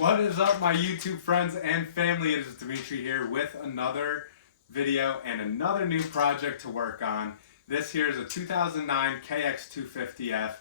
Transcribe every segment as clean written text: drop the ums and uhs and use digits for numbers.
What is up, my YouTube friends and family? It is Dimitri here with another video and another new project to work on. This here is a 2009 KX250f,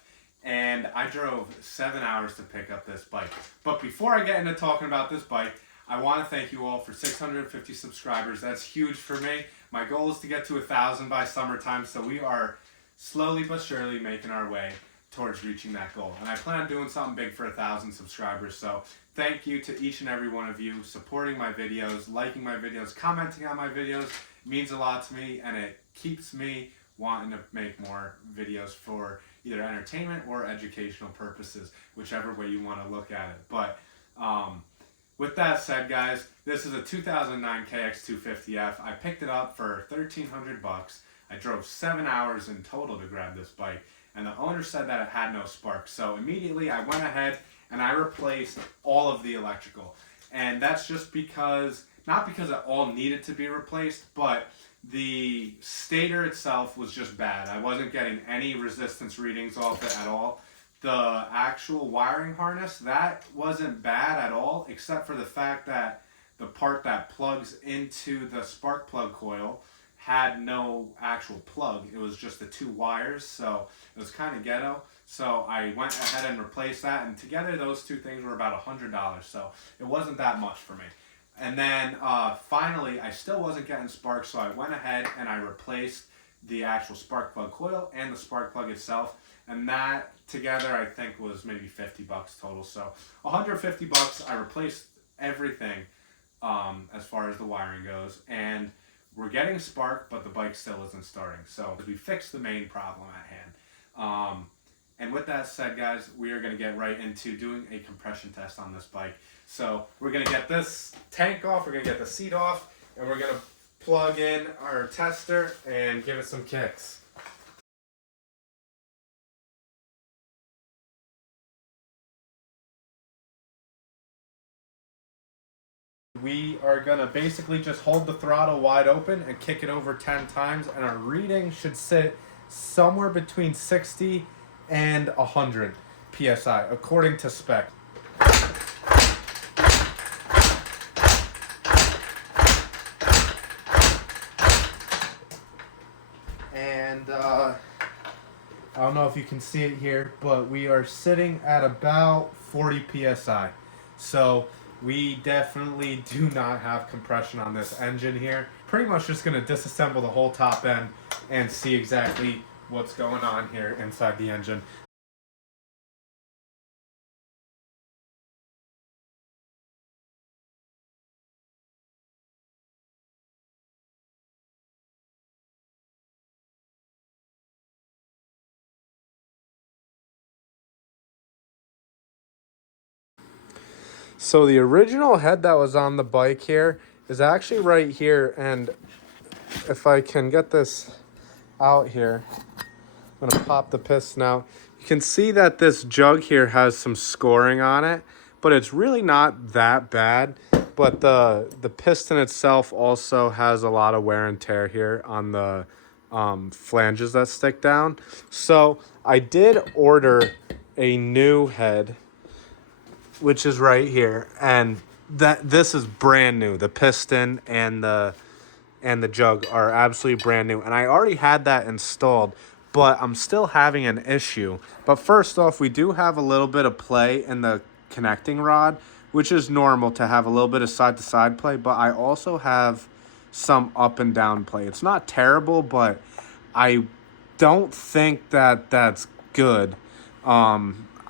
and I drove 7 hours to pick up this bike. But before I get into talking about this bike, I want to thank you all for 650 subscribers. That's huge for me. My goal is to get to 1,000 by summertime, so we are slowly but surely making our way towards reaching that goal. And I plan on doing something big for 1,000 subscribers. So thank you to each and every one of you supporting my videos, liking my videos, commenting on my videos. It means a lot to me, and it keeps me wanting to make more videos for either entertainment or educational purposes, whichever way you want to look at it. But with that said, guys, this is a 2009 KX250f. I picked it up for $1,300. I drove 7 hours in total to grab this bike, and the owner said that it had no spark. So immediately I went ahead and I replaced all of the electrical. And that's just because, not because it all needed to be replaced, but the stator itself was just bad. I wasn't getting any resistance readings off it at all. The actual wiring harness, that wasn't bad at all, except for the fact that the part that plugs into the spark plug coil had no actual plug. It was just the two wires, so it was kind of ghetto. So I went ahead and replaced that, and together those two things were about $100, so it wasn't that much for me. And then finally, I still wasn't getting sparks, so I went ahead and I replaced the actual spark plug coil and the spark plug itself, and that together I think was maybe $50 total. So $150, I replaced everything as far as the wiring goes, and we're getting spark, but the bike still isn't starting. So we fixed the main problem at hand. And with that said, guys, we are going to get right into doing a compression test on this bike. So we're going to get this tank off, we're going to get the seat off, and we're going to plug in our tester and give it some kicks. We are going to basically just hold the throttle wide open and kick it over 10 times, and our reading should sit somewhere between 60 and 100 psi according to spec. And I don't know if you can see it here, but we are sitting at about 40 psi. So we definitely do not have compression on this engine here. Pretty much just going to disassemble the whole top end and see exactly what's going on here inside the engine. So the original head that was on the bike here is actually right here, and if I can get this out here, I'm going to pop the piston out. You can see that this jug here has some scoring on it, but it's really not that bad. But the piston itself also has a lot of wear and tear here on the flanges that stick down. So I did order a new head, which is right here, and this is brand new. The piston and the jug are absolutely brand new, and I already had that installed, but I'm still having an issue. But first off, we do have a little bit of play in the connecting rod, which is normal to have a little bit of side-to-side play, but I also have some up and down play. It's not terrible, but I don't think that that's good.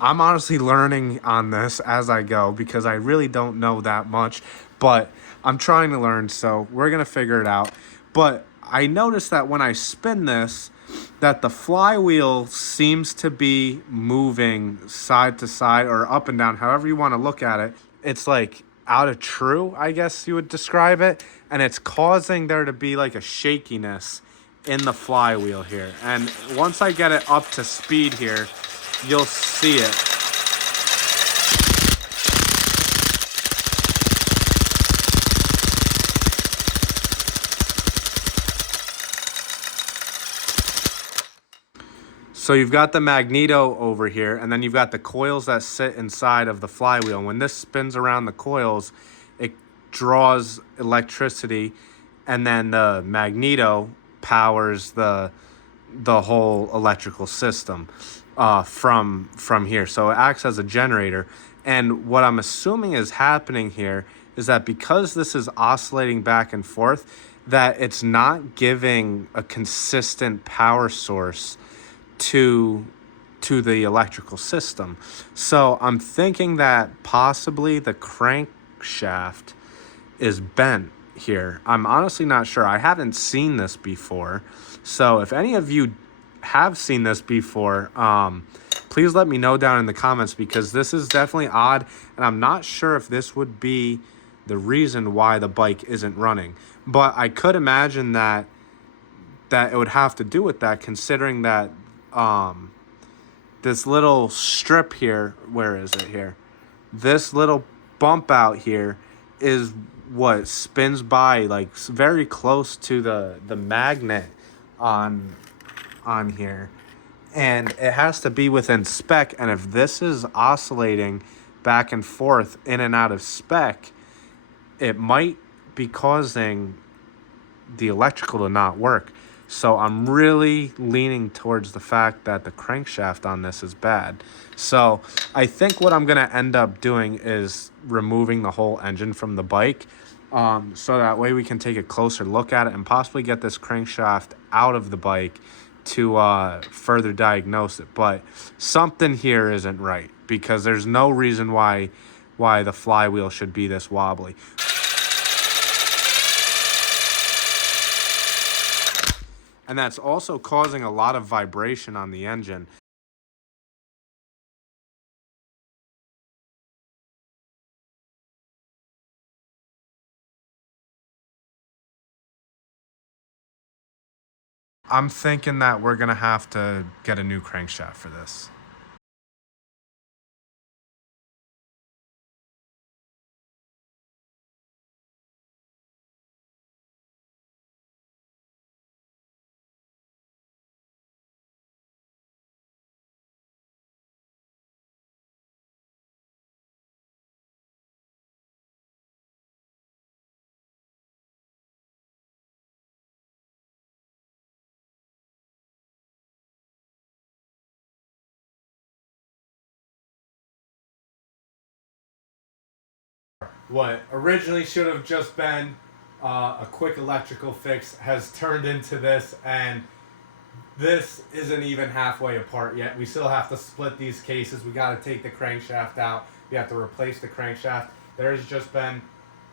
I'm honestly learning on this as I go because I really don't know that much, but I'm trying to learn, so we're going to figure it out. But I noticed that when I spin this, that the flywheel seems to be moving side to side or up and down, however you want to look at it. It's like out of true, I guess you would describe it, and it's causing there to be like a shakiness in the flywheel here. And once I get it up to speed here, you'll see it. So you've got the magneto over here, and then you've got the coils that sit inside of the flywheel. And when this spins around the coils, it draws electricity, and then the magneto powers the whole electrical system from here. So it acts as a generator. And what I'm assuming is happening here is that because this is oscillating back and forth, that it's not giving a consistent power source to the electrical system. So I'm thinking that possibly the crankshaft is bent here. I'm honestly not sure. I haven't seen this before. So if any of you have seen this before, please let me know down in the comments, because this is definitely odd, and I'm not sure if this would be the reason why the bike isn't running. But I could imagine that it would have to do with that, considering that this little strip here, where is it here? This little bump out here is what spins by like very close to the magnet on here, and it has to be within spec. And if this is oscillating back and forth in and out of spec, it might be causing the electrical to not work. So I'm really leaning towards the fact that the crankshaft on this is bad. So I think what I'm going to end up doing is removing the whole engine from the bike, so that way we can take a closer look at it and possibly get this crankshaft out of the bike to further diagnose it. But something here isn't right, because there's no reason why the flywheel should be this wobbly. And that's also causing a lot of vibration on the engine. I'm thinking that we're gonna have to get a new crankshaft for this. What originally should have just been a quick electrical fix has turned into this, and this isn't even halfway apart yet. We still have to split these cases. We got to take the crankshaft out. We have to replace the crankshaft. There's just been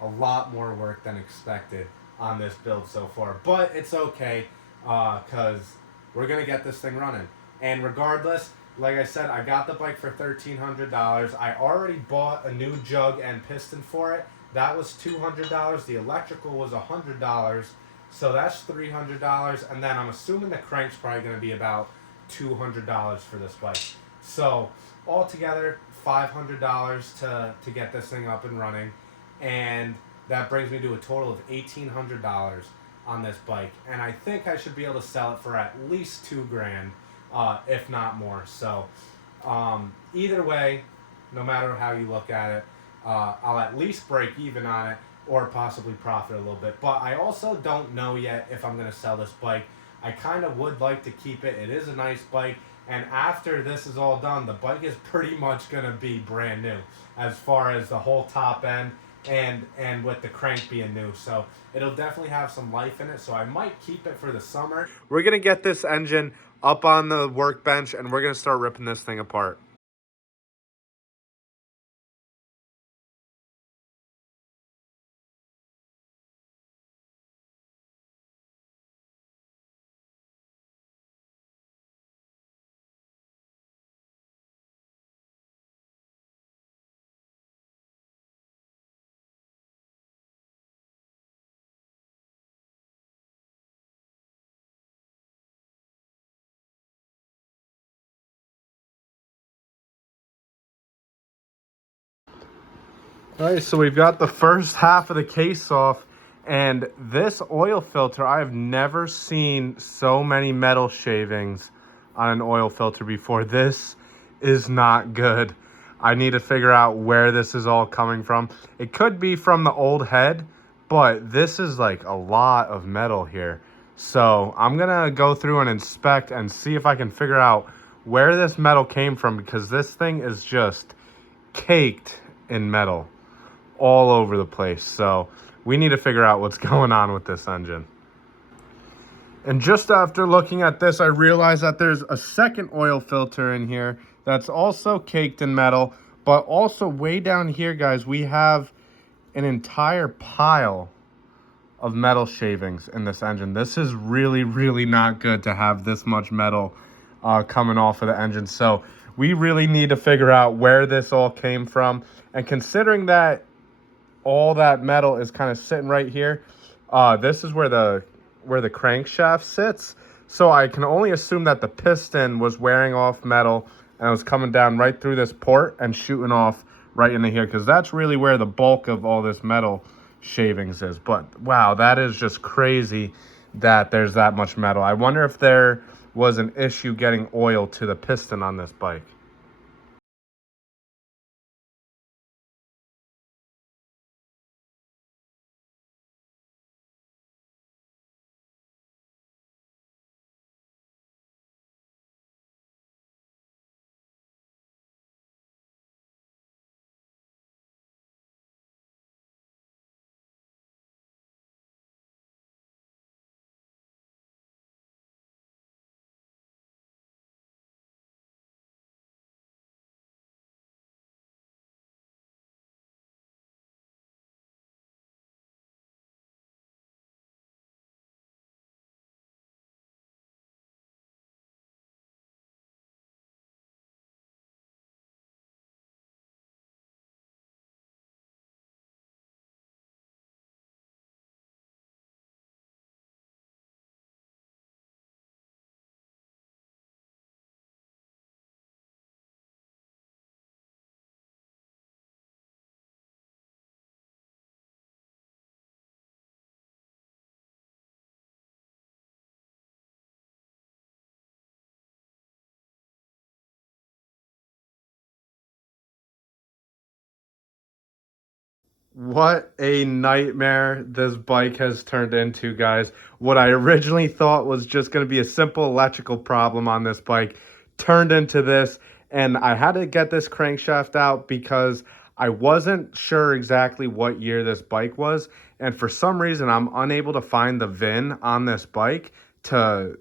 a lot more work than expected on this build so far, but it's okay, because we're gonna get this thing running. And regardless, like I said, I got the bike for $1,300. I already bought a new jug and piston for it. That was $200. The electrical was $100. So that's $300. And then I'm assuming the crank's probably going to be about $200 for this bike. So altogether, $500 to get this thing up and running. And that brings me to a total of $1,800 on this bike. And I think I should be able to sell it for at least $2,000. If not more. So either way, no matter how you look at it, I'll at least break even on it, or possibly profit a little bit. But I also don't know yet if I'm going to sell this bike. I kind of would like to keep it. It is a nice bike, and after this is all done, the bike is pretty much going to be brand new as far as the whole top end and with the crank being new. So it'll definitely have some life in it, so I might keep it for the summer. We're going to get this engine up on the workbench, and we're going to start ripping this thing apart. All right, so we've got the first half of the case off, and this oil filter, I have never seen so many metal shavings on an oil filter before. This is not good. I need to figure out where this is all coming from. It could be from the old head, but this is like a lot of metal here. So I'm gonna go through and inspect and see if I can figure out where this metal came from, because this thing is just caked in metal all over the place. So we need to figure out what's going on with this engine. And just after looking at this, I realized that there's a second oil filter in here that's also caked in metal, but also way down here, guys, we have an entire pile of metal shavings in this engine. This is really, really not good to have this much metal coming off of the engine. So we really need to figure out where this all came from. And considering that all that metal is kind of sitting right here, this is where the crankshaft sits. So I can only assume that the piston was wearing off metal and it was coming down right through this port and shooting off right into here, because that's really where the bulk of all this metal shavings is. But wow, that is just crazy that there's that much metal. I wonder if there was an issue getting oil to the piston on this bike. What a nightmare this bike has turned into, guys. What I originally thought was just going to be a simple electrical problem on this bike turned into this. And I had to get this crankshaft out because I wasn't sure exactly what year this bike was. And for some reason, I'm unable to find the VIN on this bike to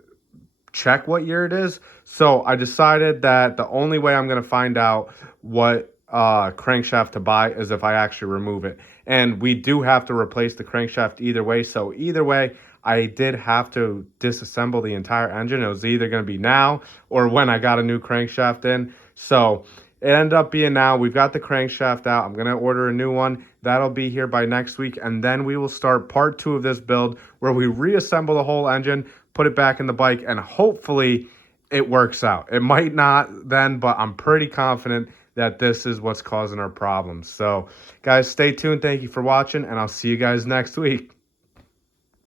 check what year it is. So I decided that the only way I'm going to find out what crankshaft to buy is if I actually remove it. And we do have to replace the crankshaft either way. So either way, I did have to disassemble the entire engine. It was either going to be now or when I got a new crankshaft in. So it ended up being now. We've got the crankshaft out. I'm going to order a new one. That'll be here by next week. And then we will start part 2 of this build where we reassemble the whole engine, put it back in the bike, and hopefully it works out. It might not then, but I'm pretty confident that this is what's causing our problems. So guys, stay tuned. Thank you for watching, and I'll see you guys next week.